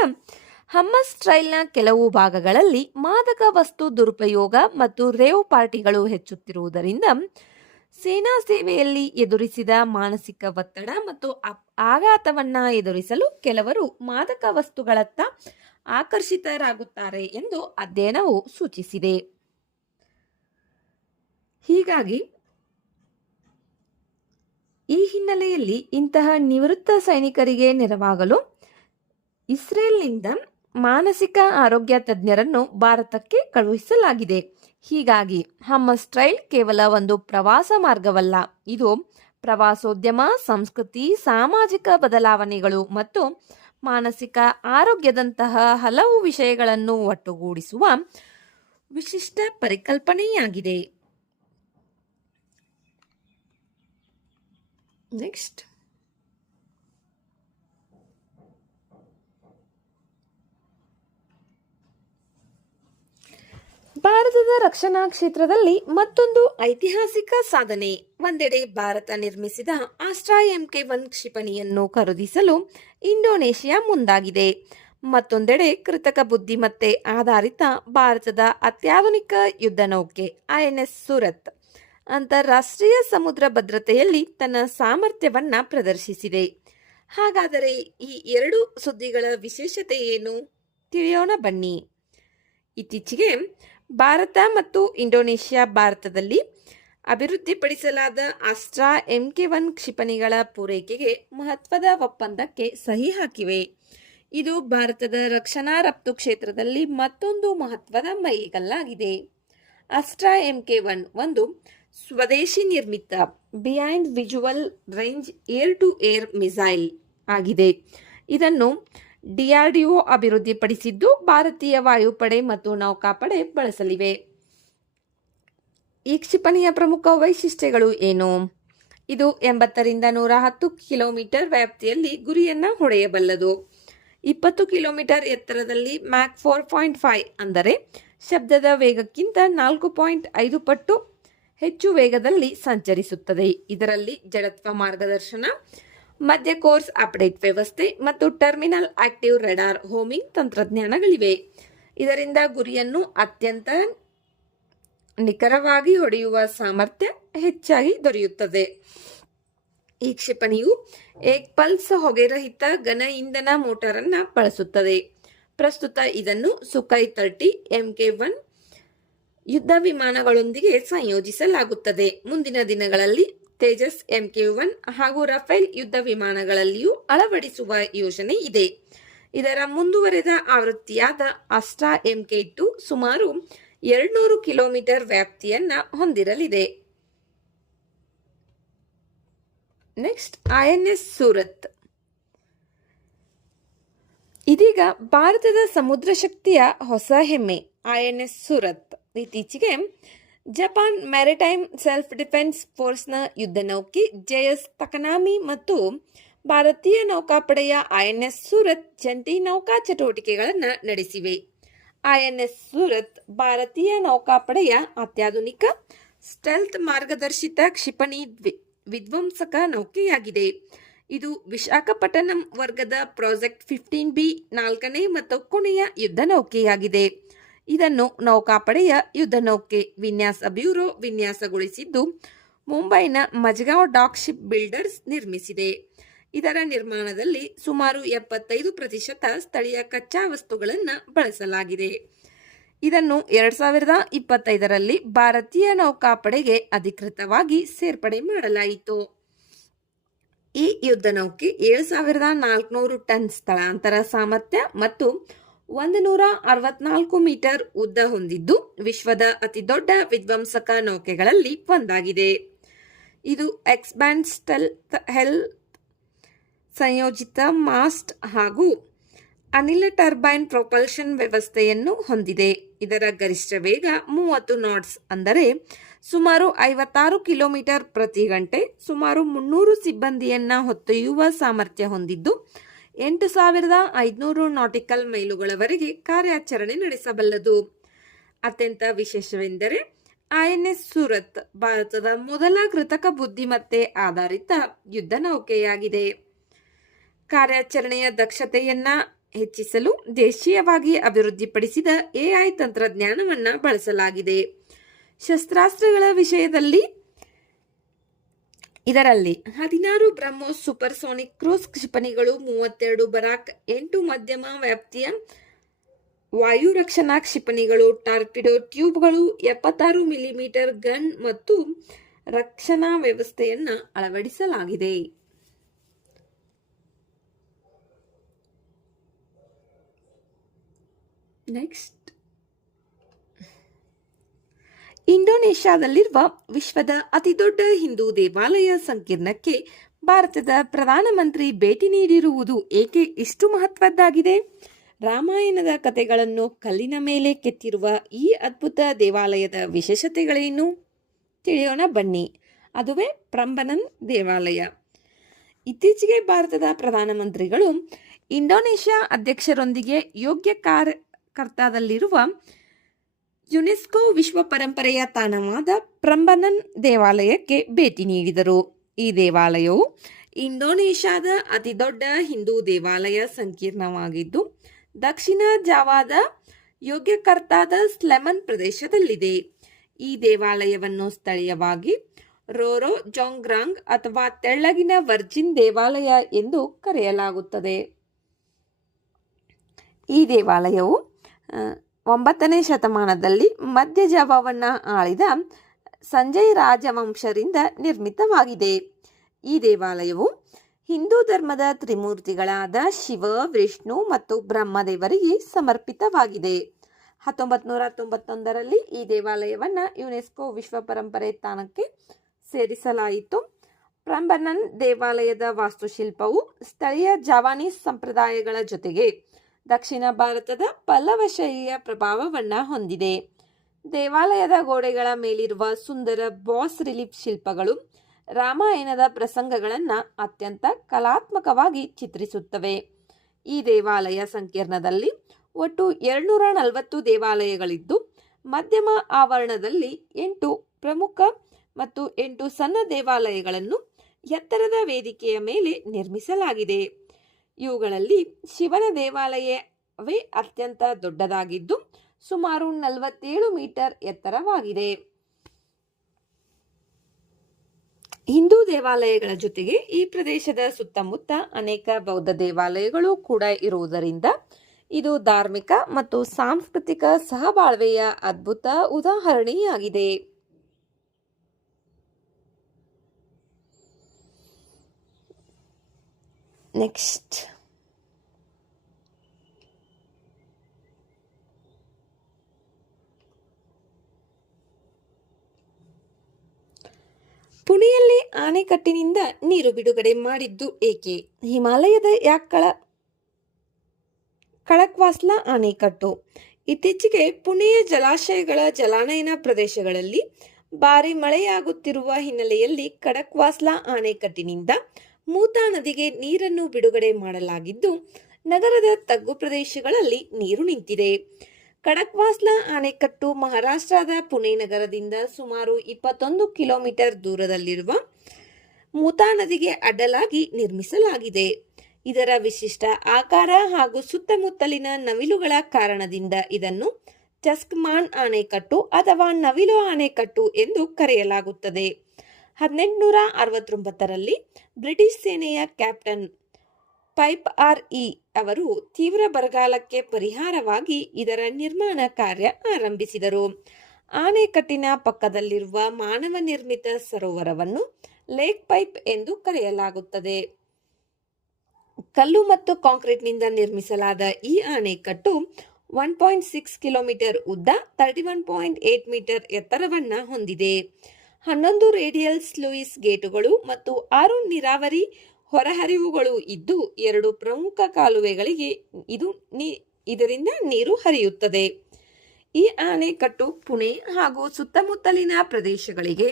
ಹಮ್ಮಸ್ ಟ್ರೈಲ್ನ ಕೆಲವು ಭಾಗಗಳಲ್ಲಿ ಮಾದಕ ವಸ್ತು ದುರುಪಯೋಗ ಮತ್ತು ರೇವ್ ಪಾರ್ಟಿಗಳು ಹೆಚ್ಚುತ್ತಿರುವುದರಿಂದ ಸೇನಾ ಸೇವೆಯಲ್ಲಿ ಎದುರಿಸಿದ ಮಾನಸಿಕ ಒತ್ತಡ ಮತ್ತು ಆಘಾತವನ್ನು ಎದುರಿಸಲು ಕೆಲವರು ಮಾದಕ ವಸ್ತುಗಳತ್ತ ಆಕರ್ಷಿತರಾಗುತ್ತಾರೆ ಎಂದು ಅಧ್ಯಯನವು ಸೂಚಿಸಿದೆ. ಹೀಗಾಗಿ ಈ ಹಿನ್ನೆಲೆಯಲ್ಲಿ ಇಂತಹ ನಿವೃತ್ತ ಸೈನಿಕರಿಗೆ ನೆರವಾಗಲು ಇಸ್ರೇಲ್ನಿಂದ ಮಾನಸಿಕ ಆರೋಗ್ಯ ತಜ್ಞರನ್ನು ಭಾರತಕ್ಕೆ ಕಳುಹಿಸಲಾಗಿದೆ. ಹೀಗಾಗಿ ಹಮ್ಮಸ್ ಟ್ರೈಲ್ ಕೇವಲ ಒಂದು ಪ್ರವಾಸ ಮಾರ್ಗವಲ್ಲ, ಇದು ಪ್ರವಾಸೋದ್ಯಮ, ಸಂಸ್ಕೃತಿ, ಸಾಮಾಜಿಕ ಬದಲಾವಣೆಗಳು ಮತ್ತು ಮಾನಸಿಕ ಆರೋಗ್ಯದಂತಹ ಹಲವು ವಿಷಯಗಳನ್ನು ಒಟ್ಟುಗೂಡಿಸುವ ವಿಶಿಷ್ಟ ಪರಿಕಲ್ಪನೆಯಾಗಿದೆ. ನೆಕ್ಸ್ಟ್, ಭಾರತದ ರಕ್ಷಣಾ ಕ್ಷೇತ್ರದಲ್ಲಿ ಮತ್ತೊಂದು ಐತಿಹಾಸಿಕ ಸಾಧನೆ. ಒಂದೆಡೆ ಭಾರತ ನಿರ್ಮಿಸಿದ ಆಸ್ಟ್ರಾ MK1 ಕ್ಷಿಪಣಿಯನ್ನು ಖರೀದಿಸಲು ಇಂಡೋನೇಷಿಯಾ ಮುಂದಾಗಿದೆ. ಮತ್ತೊಂದೆಡೆ ಕೃತಕ ಬುದ್ಧಿಮತ್ತೆ ಆಧಾರಿತ ಭಾರತದ ಅತ್ಯಾಧುನಿಕ ಯುದ್ಧ ನೌಕೆ INS ಸೂರತ್ ಅಂತಾರಾಷ್ಟ್ರೀಯ ಸಮುದ್ರ ಭದ್ರತೆಯಲ್ಲಿ ತನ್ನ ಸಾಮರ್ಥ್ಯವನ್ನು ಪ್ರದರ್ಶಿಸಿದೆ. ಹಾಗಾದರೆ ಈ ಎರಡು ಸುದ್ದಿಗಳ ವಿಶೇಷತೆ ಏನು? ತಿಳಿಯೋಣ ಬನ್ನಿ. ಇತ್ತೀಚೆಗೆ ಭಾರತ ಮತ್ತು ಇಂಡೋನೇಷ್ಯಾ ಭಾರತದಲ್ಲಿ ಅಭಿವೃದ್ಧಿಪಡಿಸಲಾದ ಆಸ್ಟ್ರಾ MK1 ಕ್ಷಿಪಣಿಗಳ ಪೂರೈಕೆಗೆ ಮಹತ್ವದ ಒಪ್ಪಂದಕ್ಕೆ ಸಹಿ ಹಾಕಿವೆ. ಇದು ಭಾರತದ ರಕ್ಷಣಾ ರಫ್ತು ಕ್ಷೇತ್ರದಲ್ಲಿ ಮತ್ತೊಂದು ಮಹತ್ವದ ಮೈಲಿಗಲ್ಲಾಗಿದೆ. ಆಸ್ಟ್ರಾ MK1 ಒಂದು ಸ್ವದೇಶಿ ನಿರ್ಮಿತ behind visual range air to air missile ಆಗಿದೆ. ಇದನ್ನು DRDO ಅಭಿವೃದ್ಧಿಪಡಿಸಿದ್ದು ಭಾರತೀಯ ವಾಯುಪಡೆ ಮತ್ತು ನೌಕಾಪಡೆ ಬಳಸಲಿವೆ. ಈ ಕ್ಷಿಪಣಿಯ ಪ್ರಮುಖ ವೈಶಿಷ್ಟ್ಯಗಳು ಏನು? ಇದು 80ರಿಂದ 110 ಕಿಲೋಮೀಟರ್ ವ್ಯಾಪ್ತಿಯಲ್ಲಿ ಗುರಿಯನ್ನು ಹೊಡೆಯಬಲ್ಲದು. 20 ಕಿಲೋಮೀಟರ್ ಎತ್ತರದಲ್ಲಿ ಮ್ಯಾಕ್ 4.5 ಅಂದರೆ ಶಬ್ದದ ವೇಗಕ್ಕಿಂತ 4.5 ಪಟ್ಟು ಹೆಚ್ಚು ವೇಗದಲ್ಲಿ ಸಂಚರಿಸುತ್ತದೆ. ಇದರಲ್ಲಿ ಜಡತ್ವ ಮಾರ್ಗದರ್ಶನ, ಮಧ್ಯ ಕೋರ್ಸ್ ಅಪ್ಡೇಟ್ ವ್ಯವಸ್ಥೆ ಮತ್ತು ಟರ್ಮಿನಲ್ ಆಕ್ಟಿವ್ ರೆಡಾರ್ ಹೋಮಿಂಗ್ ತಂತ್ರಜ್ಞಾನಗಳಿವೆ. ಇದರಿಂದ ಗುರಿಯನ್ನು ಅತ್ಯಂತ ನಿಖರವಾಗಿ ಹೊಡೆಯುವ ಸಾಮರ್ಥ್ಯ ಹೆಚ್ಚಾಗಿ ದೊರೆಯುತ್ತದೆ. ಈ ಕ್ಷಿಪಣಿಯು ಏಕ್-ಪಲ್ಸ್ ಹೊಗೆರಹಿತ ಘನ ಇಂಧನ ಮೋಟಾರನ್ನು ಬಳಸುತ್ತದೆ. ಪ್ರಸ್ತುತ ಇದನ್ನು ಸುಖೈ 30 MK1 ಯುದ್ಧ ವಿಮಾನಗಳೊಂದಿಗೆ ಸಂಯೋಜಿಸಲಾಗುತ್ತದೆ. ಮುಂದಿನ ದಿನಗಳಲ್ಲಿ ತೇಜಸ್ MK1 ಹಾಗೂ ರಫೇಲ್ ಯುದ್ಧ ವಿಮಾನಗಳಲ್ಲಿಯೂ ಅಳವಡಿಸುವ ಯೋಜನೆ ಇದೆ. ಇದರ ಮುಂದುವರೆದ ಆವೃತ್ತಿಯಾದ ಆಸ್ಟ್ರಾ MK2 ಸುಮಾರು 200 ಕಿಲೋಮೀಟರ್ ವ್ಯಾಪ್ತಿಯನ್ನು ಹೊಂದಿರಲಿದೆ. Next, INS Surat. ಇದೀಗ ಭಾರತದ ಸಮುದ್ರ ಶಕ್ತಿಯ ಹೊಸ ಹೆಮ್ಮೆ INS ಸೂರತ್. ಇತ್ತೀಚೆಗೆ ಜಪಾನ್ ಮ್ಯಾರಿಟೈಮ್ ಸೆಲ್ಫ್ ಡಿಫೆನ್ಸ್ ಫೋರ್ಸ್ನ ಯುದ್ಧ ನೌಕೆ JS ತಕನಾಮಿ ಮತ್ತು ಭಾರತೀಯ ನೌಕಾಪಡೆಯ INS ಸೂರತ್ ಜಂಟಿ ನೌಕಾ ಚಟುವಟಿಕೆಗಳನ್ನು ನಡೆಸಿವೆ. INS ಸೂರತ್ ಭಾರತೀಯ ನೌಕಾಪಡೆಯ ಅತ್ಯಾಧುನಿಕ ಸ್ಟೆಲ್ತ್ ಮಾರ್ಗದರ್ಶಿತ ಕ್ಷಿಪಣಿ ವಿಧ್ವಂಸಕ ನೌಕೆಯಾಗಿದೆ. ಇದು ವಿಶಾಖಪಟ್ಟಣಂ ವರ್ಗದ ಪ್ರಾಜೆಕ್ಟ್ 15B 4ನೇ ಮತ್ತು ಕೊನೆಯ ಯುದ್ಧ ನೌಕೆಯಾಗಿದೆ. ಇದನ್ನು ನೌಕಾಪಡೆಯ ಯುದ್ಧ ನೌಕೆ ವಿನ್ಯಾಸ ಬ್ಯೂರೋ ವಿನ್ಯಾಸಗೊಳಿಸಿದ್ದು ಮುಂಬೈನ ಮಜ್ಗಾಂವ್ ಡಾಕ್ ಶಿಪ್ ಬಿಲ್ಡರ್ಸ್ ನಿರ್ಮಿಸಿದೆ. ಇದರ ನಿರ್ಮಾಣದಲ್ಲಿ ಸುಮಾರು 75% ಸ್ಥಳೀಯ ಕಚ್ಚಾ ವಸ್ತುಗಳನ್ನು ಬಳಸಲಾಗಿದೆ. ಇದನ್ನು 2025ರಲ್ಲಿ ಭಾರತೀಯ ನೌಕಾಪಡೆಗೆ ಅಧಿಕೃತವಾಗಿ ಸೇರ್ಪಡೆ ಮಾಡಲಾಯಿತು. ಈ ಯುದ್ಧ ನೌಕೆ 7400 ಟನ್ ಸ್ಥಳಾಂತರ ಸಾಮರ್ಥ್ಯ ಮತ್ತು 164 ಮೀಟರ್ ಉದ್ದ ಹೊಂದಿದ್ದು ವಿಶ್ವದ ಅತಿದೊಡ್ಡ ವಿಧ್ವಂಸಕ ನೌಕೆಗಳಲ್ಲಿ ಒಂದಾಗಿದೆ. ಇದು ಎಕ್ಸ್ಬ್ಯಾಂಡ್ ಸ್ಟೆಲ್ತ್ ಹೆಲ್ತ್ ಸಂಯೋಜಿತ ಮಾಸ್ಟ್ ಹಾಗೂ ಅನಿಲ ಟರ್ಬೈನ್ ಪ್ರೊಪಲ್ಷನ್ ವ್ಯವಸ್ಥೆಯನ್ನು ಹೊಂದಿದೆ. ಇದರ ಗರಿಷ್ಠ ವೇಗ 30 ನಾಟ್ಸ್ ಅಂದರೆ ಸುಮಾರು 56 ಕಿಲೋಮೀಟರ್ ಪ್ರತಿ ಗಂಟೆ, ಸುಮಾರು 300 ಸಿಬ್ಬಂದಿಯನ್ನು ಹೊತ್ತೊಯ್ಯುವ ಸಾಮರ್ಥ್ಯ ಹೊಂದಿದ್ದು 8500 ನಾಟಿಕಲ್ ಮೈಲುಗಳವರೆಗೆ ಕಾರ್ಯಾಚರಣೆ ನಡೆಸಬಲ್ಲದು. ಅತ್ಯಂತ ವಿಶೇಷವೆಂದರೆ INS ಸೂರತ್ ಭಾರತದ ಮೊದಲ ಕೃತಕ ಬುದ್ಧಿಮತ್ತೆ ಆಧಾರಿತ ಯುದ್ಧ ನೌಕೆಯಾಗಿದೆ. ಕಾರ್ಯಾಚರಣೆಯ ದಕ್ಷತೆಯನ್ನ ಹೆಚ್ಚಿಸಲು ದೇಶೀಯವಾಗಿ ಅಭಿವೃದ್ಧಿಪಡಿಸಿದ AI ತಂತ್ರಜ್ಞಾನವನ್ನು ಬಳಸಲಾಗಿದೆ. ಶಸ್ತ್ರಾಸ್ತ್ರಗಳ ವಿಷಯದಲ್ಲಿ ಇದರಲ್ಲಿ 16 ಬ್ರಹ್ಮೋಸ್ ಸೂಪರ್ಸೋನಿಕ್ ಕ್ರೂಸ್ ಕ್ಷಿಪಣಿಗಳು, 32 ಬರಾಕ್ 8 ಮಧ್ಯಮ ವ್ಯಾಪ್ತಿಯ ವಾಯು ರಕ್ಷಣಾ ಕ್ಷಿಪಣಿಗಳು, ಟಾರ್ಪಿಡೋ ಟ್ಯೂಬ್ಗಳು, 76 ಮಿಲಿಮೀಟರ್ ಗನ್ ಮತ್ತು ರಕ್ಷಣಾ ವ್ಯವಸ್ಥೆಯನ್ನು ಅಳವಡಿಸಲಾಗಿದೆ. ನೆಕ್ಸ್ಟ್, ಇಂಡೋನೇಷ್ಯಾದಲ್ಲಿರುವ ವಿಶ್ವದ ಅತಿದೊಡ್ಡ ಹಿಂದೂ ದೇವಾಲಯ ಸಂಕೀರ್ಣಕ್ಕೆ ಭಾರತದ ಪ್ರಧಾನಮಂತ್ರಿ ಭೇಟಿ ನೀಡಿರುವುದು ಏಕೆ ಇಷ್ಟು ಮಹತ್ವದ್ದಾಗಿದೆ? ರಾಮಾಯಣದ ಕಥೆಗಳನ್ನು ಕಲ್ಲಿನ ಮೇಲೆ ಕೆತ್ತಿರುವ ಈ ಅದ್ಭುತ ದೇವಾಲಯದ ವಿಶೇಷತೆಗಳೇನು ತಿಳಿಯೋಣ ಬನ್ನಿ. ಅದುವೇ ಪ್ರಂಬನನ್ ದೇವಾಲಯ. ಇತ್ತೀಚೆಗೆ ಭಾರತದ ಪ್ರಧಾನಮಂತ್ರಿಗಳು ಇಂಡೋನೇಷ್ಯಾ ಅಧ್ಯಕ್ಷರೊಂದಿಗೆ ಯೋಗ್ಯಕರ್ತಾದಲ್ಲಿರುವ ಯುನೆಸ್ಕೋ ವಿಶ್ವ ಪರಂಪರೆಯ ತಾಣವಾದ ಪ್ರಂಬನನ್ ದೇವಾಲಯಕ್ಕೆ ಭೇಟಿ ನೀಡಿದರು. ಈ ದೇವಾಲಯವು ಇಂಡೋನೇಷ್ಯಾದ ಅತಿದೊಡ್ಡ ಹಿಂದೂ ದೇವಾಲಯ ಸಂಕೀರ್ಣವಾಗಿದ್ದು ದಕ್ಷಿಣ ಜಾವಾದ ಯೋಗ್ಯಕರ್ತಾದ ಸ್ಲೆಮನ್ ಪ್ರದೇಶದಲ್ಲಿದೆ. ಈ ದೇವಾಲಯವನ್ನು ಸ್ಥಳೀಯವಾಗಿ ರೋರೋ ಜೋಂಗ್ರಾಂಗ್ ಅಥವಾ ತೆಳ್ಳಗಿನ ವರ್ಜಿನ್ ದೇವಾಲಯ ಎಂದು ಕರೆಯಲಾಗುತ್ತದೆ. ಈ ದೇವಾಲಯವು 9ನೇ ಶತಮಾನದಲ್ಲಿ ಮಧ್ಯ ಜಾವವನ್ನು ಆಳಿದ ಸಂಜಯ್ ರಾಜವಂಶರಿಂದ ನಿರ್ಮಿತವಾಗಿದೆ. ಈ ದೇವಾಲಯವು ಹಿಂದೂ ಧರ್ಮದ ತ್ರಿಮೂರ್ತಿಗಳಾದ ಶಿವ, ವಿಷ್ಣು ಮತ್ತು ಬ್ರಹ್ಮದೇವರಿಗೆ ಸಮರ್ಪಿತವಾಗಿದೆ. 1991ರಲ್ಲಿ ಈ ದೇವಾಲಯವನ್ನು ಯುನೆಸ್ಕೋ ವಿಶ್ವ ಪರಂಪರೆ ತಾಣಕ್ಕೆ ಸೇರಿಸಲಾಯಿತು. ಪ್ರಂಬನನ್ ದೇವಾಲಯದ ವಾಸ್ತುಶಿಲ್ಪವು ಸ್ಥಳೀಯ ಜಾವಾನೀಸ್ ಸಂಪ್ರದಾಯಗಳ ಜೊತೆಗೆ ದಕ್ಷಿಣ ಭಾರತದ ಪಲ್ಲವ ಶೈಲಿಯ ಪ್ರಭಾವವನ್ನು ಹೊಂದಿದೆ. ದೇವಾಲಯದ ಗೋಡೆಗಳ ಮೇಲಿರುವ ಸುಂದರ ಬಾಸ್ ರಿಲೀಫ್ ಶಿಲ್ಪಗಳು ರಾಮಾಯಣದ ಪ್ರಸಂಗಗಳನ್ನು ಅತ್ಯಂತ ಕಲಾತ್ಮಕವಾಗಿ ಚಿತ್ರಿಸುತ್ತವೆ. ಈ ದೇವಾಲಯ ಸಂಕೀರ್ಣದಲ್ಲಿ ಒಟ್ಟು 240 ದೇವಾಲಯಗಳಿದ್ದು ಮಧ್ಯಮ ಆವರಣದಲ್ಲಿ 8 ಪ್ರಮುಖ ಮತ್ತು 8 ಸಣ್ಣ ದೇವಾಲಯಗಳನ್ನು ಎತ್ತರದ ವೇದಿಕೆಯ ಮೇಲೆ ನಿರ್ಮಿಸಲಾಗಿದೆ. ಇವುಗಳಲ್ಲಿ ಶಿವನ ದೇವಾಲಯವೇ ಅತ್ಯಂತ ದೊಡ್ಡದಾಗಿದ್ದು ಸುಮಾರು 47 ಮೀಟರ್ ಎತ್ತರವಾಗಿದೆ. ಹಿಂದೂ ದೇವಾಲಯಗಳ ಜೊತೆಗೆ ಈ ಪ್ರದೇಶದ ಸುತ್ತಮುತ್ತ ಅನೇಕ ಬೌದ್ಧ ದೇವಾಲಯಗಳು ಕೂಡ ಇರುವುದರಿಂದ ಇದು ಧಾರ್ಮಿಕ ಮತ್ತು ಸಾಂಸ್ಕೃತಿಕ ಸಹಬಾಳ್ವೆಯ ಅದ್ಭುತ ಉದಾಹರಣೆಯಾಗಿದೆ. ನೆಕ್ಸ್ಟ್, ಪುಣೆಯಲ್ಲಿ ಆಣೆಕಟ್ಟಿನಿಂದ ನೀರು ಬಿಡುಗಡೆ ಮಾಡಿದ್ದು ಏಕೆ? ಹಿಮಾಲಯದ ಖಡಕ್ವಾಸ್ಲಾ ಆಣೆಕಟ್ಟು. ಇತ್ತೀಚೆಗೆ ಪುಣೆಯ ಜಲಾಶಯಗಳ ಜಲಾನಯನ ಪ್ರದೇಶಗಳಲ್ಲಿ ಭಾರಿ ಮಳೆಯಾಗುತ್ತಿರುವ ಹಿನ್ನೆಲೆಯಲ್ಲಿ ಖಡಕ್ವಾಸ್ಲಾ ಆಣೆಕಟ್ಟಿನಿಂದ ಮೂತಾ ನದಿಗೆ ನೀರನ್ನು ಬಿಡುಗಡೆ ಮಾಡಲಾಗಿದ್ದು ನಗರದ ತಗ್ಗು ಪ್ರದೇಶಗಳಲ್ಲಿ ನೀರು ನಿಂತಿದೆ. ಖಡಕ್ವಾಸ್ಲಾ ಆಣೆಕಟ್ಟು ಮಹಾರಾಷ್ಟ್ರದ ಪುಣೆ ನಗರದಿಂದ ಸುಮಾರು 21 ಕಿಲೋಮೀಟರ್ ದೂರದಲ್ಲಿರುವ ಮೂತಾ ನದಿಗೆ ಅಡ್ಡಲಾಗಿ ನಿರ್ಮಿಸಲಾಗಿದೆ. ಇದರ ವಿಶಿಷ್ಟ ಆಕಾರ ಹಾಗೂ ಸುತ್ತಮುತ್ತಲಿನ ನವಿಲುಗಳ ಕಾರಣದಿಂದ ಇದನ್ನು ಚಸ್ಕಮಾನ್ ಆಣೆಕಟ್ಟು ಅಥವಾ ನವಿಲು ಆಣೆಕಟ್ಟು ಎಂದು ಕರೆಯಲಾಗುತ್ತದೆ. 1869ರಲ್ಲಿ ಬ್ರಿಟಿಷ್ ಸೇನೆಯ ಕ್ಯಾಪ್ಟನ್ ಪೈಪ್ RE ಅವರು ತೀವ್ರ ಬರಗಾಲಕ್ಕೆ ಪರಿಹಾರವಾಗಿ ಇದರ ನಿರ್ಮಾಣ ಕಾರ್ಯ ಆರಂಭಿಸಿದರು. ಆಣೆಕಟ್ಟಿನ ಪಕ್ಕದಲ್ಲಿರುವ ಮಾನವ ನಿರ್ಮಿತ ಸರೋವರವನ್ನು ಲೇಕ್ ಪೈಪ್ ಎಂದು ಕರೆಯಲಾಗುತ್ತದೆ. ಕಲ್ಲು ಮತ್ತು ಕಾಂಕ್ರೀಟ್ನಿಂದ ನಿರ್ಮಿಸಲಾದ ಈ ಆಣೆಕಟ್ಟು 1.6 ಕಿಲೋಮೀಟರ್ ಉದ್ದ, 31.8 ಮೀಟರ್ ಎತ್ತರವನ್ನು ಹೊಂದಿದೆ. 11 ರೇಡಿಯಲ್ ಸ್ಲೂಯಿಸ್ ಗೇಟುಗಳು ಮತ್ತು 6 ನೀರಾವರಿ ಹೊರಹರಿವುಗಳು ಇದ್ದು 2 ಪ್ರಮುಖ ಕಾಲುವೆಗಳಿಗೆ ಇದರಿಂದ ನೀರು ಹರಿಯುತ್ತದೆ. ಈ ಅಣೆಕಟ್ಟು ಪುಣೆ ಹಾಗೂ ಸುತ್ತಮುತ್ತಲಿನ ಪ್ರದೇಶಗಳಿಗೆ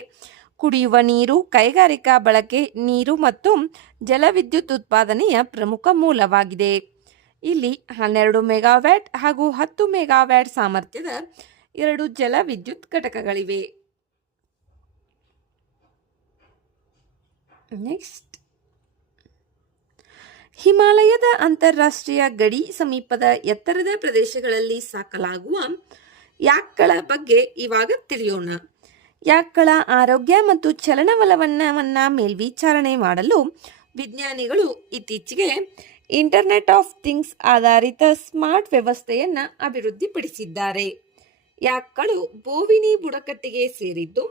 ಕುಡಿಯುವ ನೀರು, ಕೈಗಾರಿಕಾ ಬಳಕೆ ನೀರು ಮತ್ತು ಜಲವಿದ್ಯುತ್ ಉತ್ಪಾದನೆಯ ಪ್ರಮುಖ ಮೂಲವಾಗಿದೆ. ಇಲ್ಲಿ 12 ಮೆಗಾವ್ಯಾಟ್ ಹಾಗೂ 10 ಮೆಗಾವ್ಯಾಟ್ ಸಾಮರ್ಥ್ಯದ 2 ಜಲವಿದ್ಯುತ್ ಘಟಕಗಳಿವೆ. ನೆಕ್ಸ್ಟ್, ಹಿಮಾಲಯದ ಅಂತಾರಾಷ್ಟ್ರೀಯ ಗಡಿ ಸಮೀಪದ ಎತ್ತರದ ಪ್ರದೇಶಗಳಲ್ಲಿ ಸಾಕಲಾಗುವ ಯಾಕ್ಗಳ ಬಗ್ಗೆ ಇವಾಗ ತಿಳಿಯೋಣ. ಯಾಕ್ಗಳ ಆರೋಗ್ಯ ಮತ್ತು ಚಲನವಲನವನ್ನ ಮೇಲ್ವಿಚಾರಣೆ ಮಾಡಲು ವಿಜ್ಞಾನಿಗಳು ಇತ್ತೀಚೆಗೆ ಇಂಟರ್ನೆಟ್ ಆಫ್ ಥಿಂಗ್ಸ್ ಆಧಾರಿತ ಸ್ಮಾರ್ಟ್ ವ್ಯವಸ್ಥೆಯನ್ನು ಅಭಿವೃದ್ಧಿಪಡಿಸಿದ್ದಾರೆ. ಯಾಕ್ಗಳು ಬೋವಿನಿ ಬುಡಕಟ್ಟಿಗೆ ಸೇರಿದ್ದು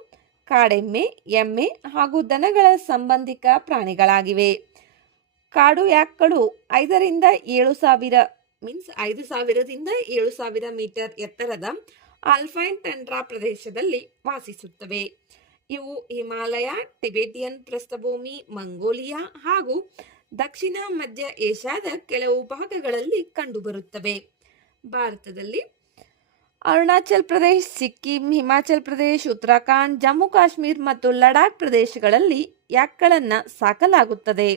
ಕಾಡೆಮ್ಮೆ, ಎಮ್ಮೆ ಹಾಗೂ ದನಗಳ ಸಂಬಂಧಿಕ ಪ್ರಾಣಿಗಳಾಗಿವೆ. ಕಾಡು ಯಾಕ್ಗಳು 5,000ರಿಂದ 7,000 ಮೀಟರ್ ಎತ್ತರದ ಆಲ್ಪೈನ್ ಟಂಡ್ರಾ ಪ್ರದೇಶದಲ್ಲಿ ವಾಸಿಸುತ್ತವೆ. ಇವು ಹಿಮಾಲಯ, ಟಿಬೆಟಿಯನ್ ಪ್ರಸ್ಥಭೂಮಿ, ಮಂಗೋಲಿಯಾ ಹಾಗೂ ದಕ್ಷಿಣ ಮಧ್ಯ ಏಷ್ಯಾದ ಕೆಲವು ಭಾಗಗಳಲ್ಲಿ ಕಂಡುಬರುತ್ತವೆ. ಭಾರತದಲ್ಲಿ ಅರುಣಾಚಲ್ ಪ್ರದೇಶ್, ಸಿಕ್ಕಿಂ, ಹಿಮಾಚಲ್ ಪ್ರದೇಶ್, ಉತ್ತರಾಖಂಡ್, ಜಮ್ಮು ಕಾಶ್ಮೀರ್ ಮತ್ತು ಲಡಾಖ್ ಪ್ರದೇಶಗಳಲ್ಲಿ ಯಾಕ್ಗಳನ್ನು ಸಾಕಲಾಗುತ್ತದೆ.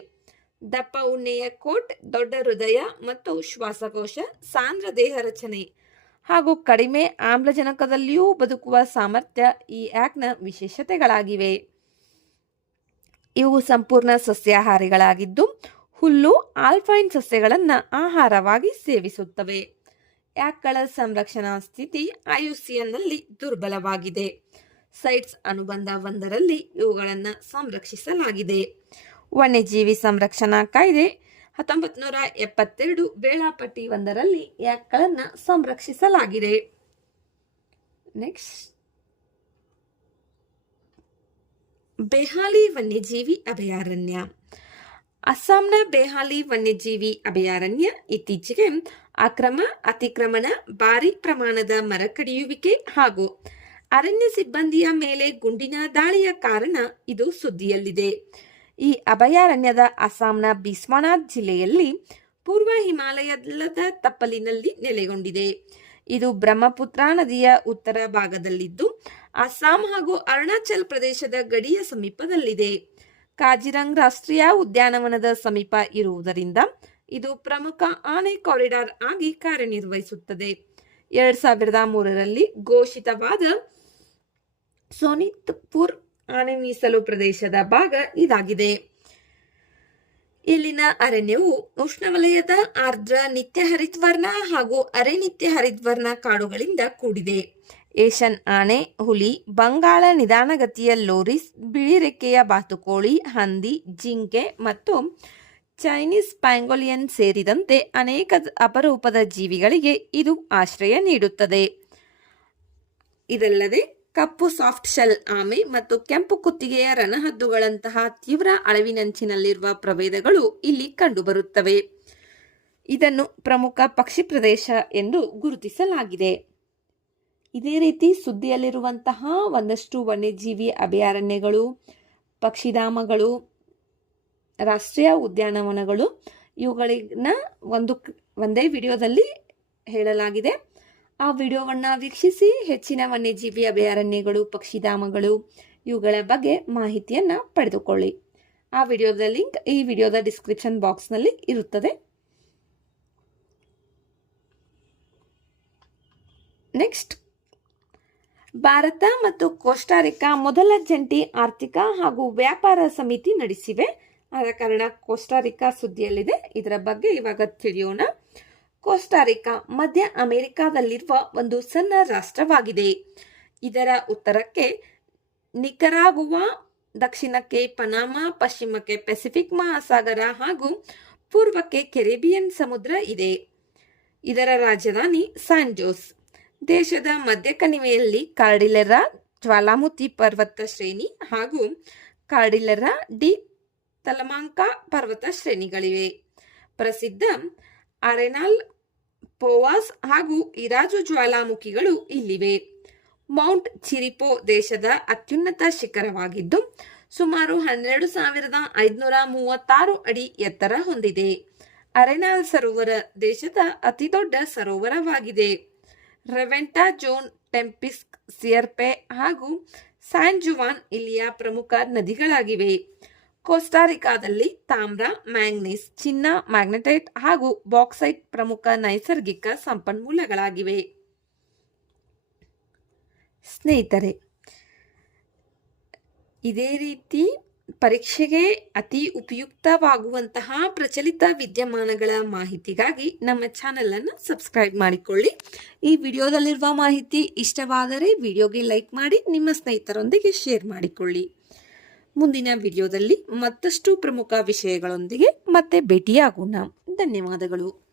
ದಪ್ಪ ಉಣ್ಣೆಯ ಕೋಟ್, ದೊಡ್ಡ ಹೃದಯ ಮತ್ತು ಶ್ವಾಸಕೋಶ, ಸಾಂದ್ರ ದೇಹ ರಚನೆ ಹಾಗೂ ಕಡಿಮೆ ಆಮ್ಲಜನಕದಲ್ಲಿಯೂ ಬದುಕುವ ಸಾಮರ್ಥ್ಯ ಈ ಯಾಕ್ನ ವಿಶೇಷತೆಗಳಾಗಿವೆ. ಇವು ಸಂಪೂರ್ಣ ಸಸ್ಯಾಹಾರಿಗಳಾಗಿದ್ದು ಹುಲ್ಲು, ಆಲ್ಪೈನ್ ಸಸ್ಯಗಳನ್ನು ಆಹಾರವಾಗಿ ಸೇವಿಸುತ್ತವೆ. ಯಾಕ್ಗಳ ಸಂರಕ್ಷಣಾ ಸ್ಥಿತಿ IUCNನಲ್ಲಿ ದುರ್ಬಲವಾಗಿದೆ. ಸೈಟ್ಸ್ ಅನುಬಂಧ 1ರಲ್ಲಿ ಇವುಗಳನ್ನು ಸಂರಕ್ಷಿಸಲಾಗಿದೆ. ವನ್ಯಜೀವಿ ಸಂರಕ್ಷಣಾ ಕಾಯ್ದೆ 1972 ವೇಳಾಪಟ್ಟಿ 1ರಲ್ಲಿ ಯಾಕ್ಗಳನ್ನು ಸಂರಕ್ಷಿಸಲಾಗಿದೆ. ನೆಕ್ಸ್ಟ್, ಬೇಹಾಲಿ ವನ್ಯಜೀವಿ ಅಭಯಾರಣ್ಯ. ಅಸ್ಸಾಂನ ಬೇಹಾಲಿ ವನ್ಯಜೀವಿ ಅಭಯಾರಣ್ಯ ಇತ್ತೀಚೆಗೆ ಅಕ್ರಮ, ಅತಿಕ್ರಮಣ, ಭಾರಿ ಪ್ರಮಾಣದ ಮರ ಕಡಿಯುವಿಕೆ ಹಾಗೂ ಅರಣ್ಯ ಸಿಬ್ಬಂದಿಯ ಮೇಲೆ ಗುಂಡಿನ ದಾಳಿಯ ಕಾರಣ ಇದು ಸುದ್ದಿಯಲ್ಲಿದೆ. ಈ ಅಭಯಾರಣ್ಯದ ಅಸ್ಸಾಂನ ಬಿಸ್ವಾನಾಥ್ ಜಿಲ್ಲೆಯಲ್ಲಿ ಪೂರ್ವ ಹಿಮಾಲಯದ ತಪ್ಪಲಿನಲ್ಲಿ ನೆಲೆಗೊಂಡಿದೆ. ಇದು ಬ್ರಹ್ಮಪುತ್ರ ನದಿಯ ಉತ್ತರ ಭಾಗದಲ್ಲಿದ್ದು ಅಸ್ಸಾಂ ಹಾಗೂ ಅರುಣಾಚಲ್ ಪ್ರದೇಶದ ಗಡಿಯ ಸಮೀಪದಲ್ಲಿದೆ. ಕಾಜಿರಂಗ್ ರಾಷ್ಟ್ರೀಯ ಉದ್ಯಾನವನದ ಸಮೀಪ ಇರುವುದರಿಂದ ಇದು ಪ್ರಮುಖ ಆನೆ ಕಾರಿಡಾರ್ ಆಗಿ ಕಾರ್ಯನಿರ್ವಹಿಸುತ್ತದೆ. 2003ರಲ್ಲಿ ಘೋಷಿತವಾದ ಸೋನಿತ್ಪುರ್ ಆನೆ ಮೀಸಲು ಪ್ರದೇಶದ ಭಾಗ ಇದಾಗಿದೆ. ಇಲ್ಲಿನ ಅರಣ್ಯವು ಉಷ್ಣವಲಯದ ಆರ್ದ್ರ ನಿತ್ಯ ಹರಿದ್ವರ್ಣ ಹಾಗೂ ಅರೆ ನಿತ್ಯ ಹರಿದ್ವರ್ಣ ಕಾಡುಗಳಿಂದ ಕೂಡಿದೆ. ಏಷ್ಯನ್ ಆನೆ, ಹುಲಿ, ಬಂಗಾಳ ನಿಧಾನಗತಿಯ ಲೋರಿಸ್, ಬಿಳಿ ರೆಕ್ಕೆಯ ಬಾತುಕೋಳಿ, ಹಂದಿ, ಜಿಂಕೆ ಮತ್ತು ಚೈನೀಸ್ ಪ್ಯಾಂಗೋಲಿಯನ್ ಸೇರಿದಂತೆ ಅನೇಕ ಅಪರೂಪದ ಜೀವಿಗಳಿಗೆ ಇದು ಆಶ್ರಯ ನೀಡುತ್ತದೆ. ಇದಲ್ಲದೆ ಕಪ್ಪು ಸಾಫ್ಟ್ ಶೆಲ್ ಆಮೆ ಮತ್ತು ಕೆಂಪು ಕುತ್ತಿಗೆಯ ರಣಹದ್ದುಗಳಂತಹ ತೀವ್ರ ಅಳಿವಿನಂಚಿನಲ್ಲಿರುವ ಪ್ರಭೇದಗಳು ಇಲ್ಲಿ ಕಂಡುಬರುತ್ತವೆ. ಇದನ್ನು ಪ್ರಮುಖ ಪಕ್ಷಿ ಪ್ರದೇಶ ಎಂದು ಗುರುತಿಸಲಾಗಿದೆ. ಇದೇ ರೀತಿ ಸುದ್ದಿಯಲ್ಲಿರುವಂತಹ ಒಂದಷ್ಟು ವನ್ಯಜೀವಿ ಅಭಯಾರಣ್ಯಗಳು, ಪಕ್ಷಿಧಾಮಗಳು, ರಾಷ್ಟ್ರೀಯ ಉದ್ಯಾನವನಗಳು ಇವುಗಳನ್ನ ಒಂದೇ ವಿಡಿಯೋದಲ್ಲಿ ಹೇಳಲಾಗಿದೆ. ಆ ವಿಡಿಯೋವನ್ನು ವೀಕ್ಷಿಸಿ ಹೆಚ್ಚಿನ ವನ್ಯಜೀವಿ ಅಭಯಾರಣ್ಯಗಳು, ಪಕ್ಷಿಧಾಮಗಳು ಇವುಗಳ ಬಗ್ಗೆ ಮಾಹಿತಿಯನ್ನು ಪಡೆದುಕೊಳ್ಳಿ. ಆ ವಿಡಿಯೋದ ಲಿಂಕ್ ಈ ವಿಡಿಯೋದ ಡಿಸ್ಕ್ರಿಪ್ಷನ್ ಬಾಕ್ಸ್ನಲ್ಲಿ ಇರುತ್ತದೆ. ನೆಕ್ಸ್ಟ್, ಭಾರತ ಮತ್ತು ಕೋಸ್ಟಾರಿಕಾ ಮೊದಲ ಜಂಟಿ ಆರ್ಥಿಕ ಹಾಗೂ ವ್ಯಾಪಾರ ಸಮಿತಿ ನಡೆಸಿವೆ. ಆದ ಕಾರಣ ಕೋಸ್ಟಾರಿಕಾ ಸುದ್ದಿಯಲ್ಲಿದೆ. ಇದರ ಬಗ್ಗೆ ಇವಾಗ ತಿಳಿಯೋಣ. ಕೋಸ್ಟಾರಿಕಾ ಮಧ್ಯ ಅಮೆರಿಕಾದಲ್ಲಿರುವ ಒಂದು ಸಣ್ಣ ರಾಷ್ಟ್ರವಾಗಿದೆ. ಇದರ ಉತ್ತರಕ್ಕೆ ನಿಕರಾಗುವಾ, ದಕ್ಷಿಣಕ್ಕೆ ಪನಾಮಾ, ಪಶ್ಚಿಮಕ್ಕೆ ಪೆಸಿಫಿಕ್ ಮಹಾಸಾಗರ ಹಾಗೂ ಪೂರ್ವಕ್ಕೆ ಕೆರಿಬಿಯನ್ ಸಮುದ್ರ ಇದೆ. ಇದರ ರಾಜಧಾನಿ ಸ್ಯಾನ್ ಜೋಸ್. ದೇಶದ ಮಧ್ಯ ಕಣಿವೆಯಲ್ಲಿ ಕಾರ್ಡಿಲೆರಾ ಜ್ವಾಲಾಮುಖಿ ಪರ್ವತ ಶ್ರೇಣಿ ಹಾಗೂ ಕಾರ್ಡಿಲೆರಾ ಡಿ ತಲಮಾಂಕಾ ಪರ್ವತ ಶ್ರೇಣಿಗಳಿವೆ. ಪ್ರಸಿದ್ಧ ಅರೆನಾಲ್, ಪೋವಾಸ್ ಹಾಗೂ ಇರಾಜು ಜ್ವಾಲಾಮುಖಿಗಳು ಇಲ್ಲಿವೆ. ಮೌಂಟ್ ಚಿರಿಪೋ ದೇಶದ ಅತ್ಯುನ್ನತ ಶಿಖರವಾಗಿದ್ದು ಸುಮಾರು 12,536 ಅಡಿ ಎತ್ತರ ಹೊಂದಿದೆ. ಅರೆನಾಲ್ ಸರೋವರ ದೇಶದ ಅತಿದೊಡ್ಡ ಸರೋವರವಾಗಿದೆ. ರೆವೆಂಟಾ, ಜೋನ್, ಟೆಂಪಿಸ್ಕ್, ಸಿಯರ್ಪೆ ಹಾಗೂ ಸ್ಯಾನ್ ಜುವಾನ್ ಇಲ್ಲಿಯ ಪ್ರಮುಖ ನದಿಗಳಾಗಿವೆ. ಕೋಸ್ಟಾರಿಕಾದಲ್ಲಿ ತಾಮ್ರ, ಮ್ಯಾಂಗ್ನೀಸ್, ಚಿನ್ನ, ಮ್ಯಾಗ್ನೆಟೈಟ್ ಹಾಗೂ ಬಾಕ್ಸೈಟ್ ಪ್ರಮುಖ ನೈಸರ್ಗಿಕ ಸಂಪನ್ಮೂಲಗಳಾಗಿವೆ. ಸ್ನೇಹಿತರೆ, ಇದೇ ರೀತಿ ಪರೀಕ್ಷೆಗೆ ಅತಿ ಉಪಯುಕ್ತವಾಗುವಂತಹ ಪ್ರಚಲಿತ ವಿದ್ಯಮಾನಗಳ ಮಾಹಿತಿಗಾಗಿ ನಮ್ಮ ಚಾನಲನ್ನು ಸಬ್ಸ್ಕ್ರೈಬ್ ಮಾಡಿಕೊಳ್ಳಿ. ಈ ವಿಡಿಯೋದಲ್ಲಿರುವ ಮಾಹಿತಿ ಇಷ್ಟವಾದರೆ ವಿಡಿಯೋಗೆ ಲೈಕ್ ಮಾಡಿ ನಿಮ್ಮ ಸ್ನೇಹಿತರೊಂದಿಗೆ ಶೇರ್ ಮಾಡಿಕೊಳ್ಳಿ. ಮುಂದಿನ ವಿಡಿಯೋದಲ್ಲಿ ಮತ್ತಷ್ಟು ಪ್ರಮುಖ ವಿಷಯಗಳೊಂದಿಗೆ ಮತ್ತೆ ಭೇಟಿಯಾಗೋಣ. ಧನ್ಯವಾದಗಳು.